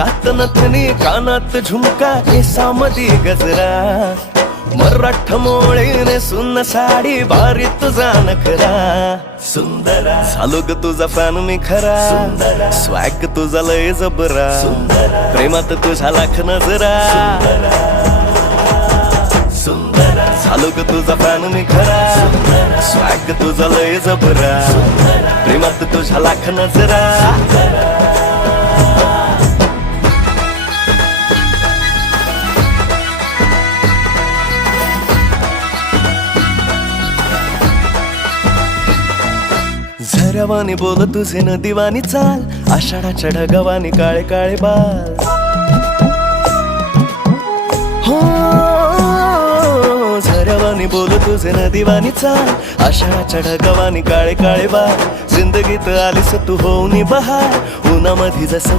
नाकात नथनी कानात झुमका केसामधी गजरा मराठ मोळीने सुन्न साडी भारी तुझा नखरा सुंदरा झालो ग तुझा फॅन मी खरा स्वॅग तुझा लय जबरा प्रेमात तुझा लाख नजरा झालो ग तुझा फॅन मी खरा स्वॅग तुझा लय जबरा प्रेमात तुझा लाख नजरा झऱ्यावानी बोल तुझे नदीवानी चाल आषाढाच्या ढगावानी काळे काळे बाल हो झऱ्यावानी बोल तुझे नदीवानी चाल आषाढाच्या ढगावानी काळे काळे बाल जिंदगीत आलीस तू होऊन बहार उन्हामध्ये जसं